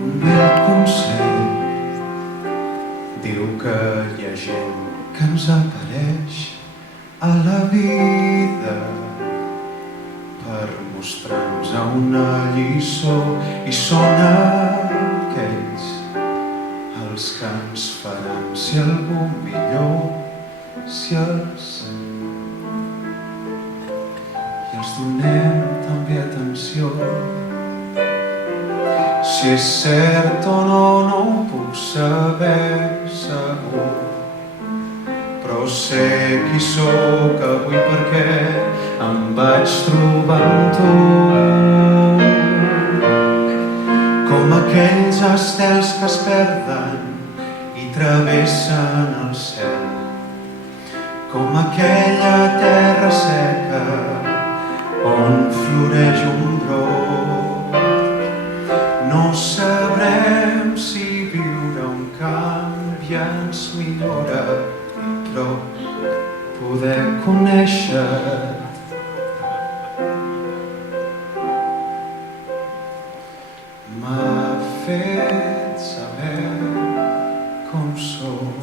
Un vell consell diu que hi ha gent que ens apareix a la vida per mostrar-nos una lliçó, i són aquells els que ens faran ser algú millor, si els donem també atenció. Si és cert o no, no ho puc saber segur, però sé qui sóc avui perquè em vaig trobar amb tu. Com aquells estels que es perden i travessen el cel, com aquella terra seca on floreix un brot. No sabrem si viure un canvi ens millora, però poder conèixer m'ha fet saber com sóc.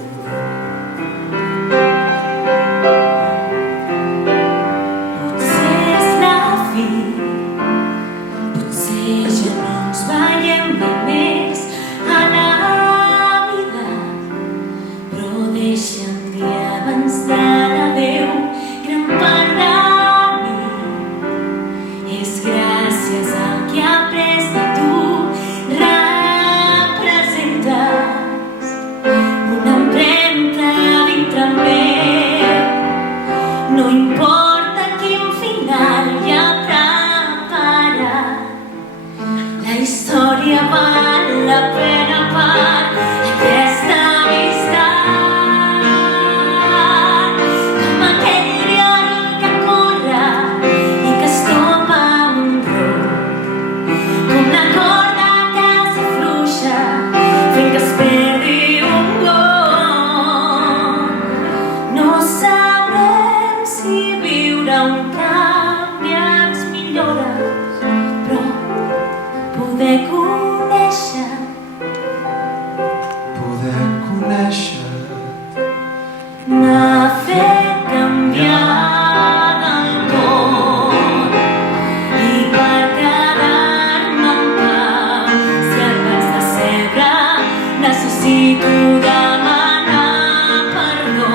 No importa quin final hi ha preparat, la història val la pena per aquesta amistat. Com aquell riol que corre i que es topa un brot, com la corda que s'afluixa fent que es perdi un got. No sabrem si viure un canvi ens millora, però poder conèixer m'ha fet canviar del tot. I per quedar-me en pau, si et vaig decebre, necessito demanar perdó.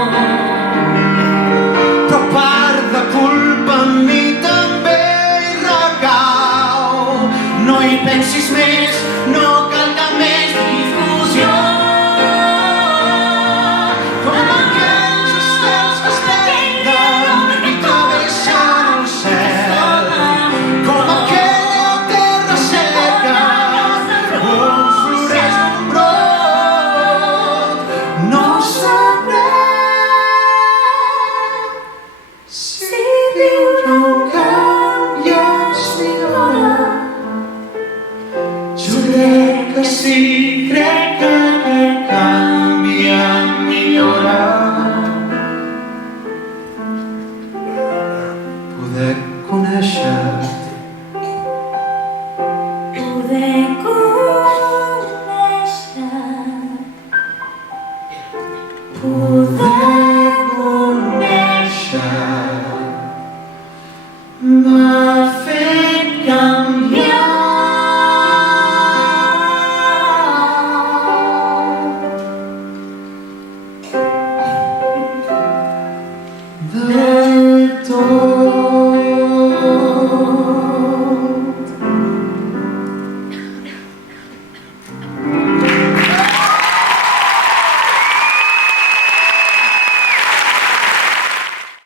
Però part de culpa en mi també hi recau. No hi pensis més, no cal cap més discussió. Com aquells estels que es perden i travessen el cel, com aquella terra seca on floreix un brot. No sabrem si viure un canvi ens millora. Jo crec que sí, crec que aquest canvi em millora. Poder conèixer Poder conèixer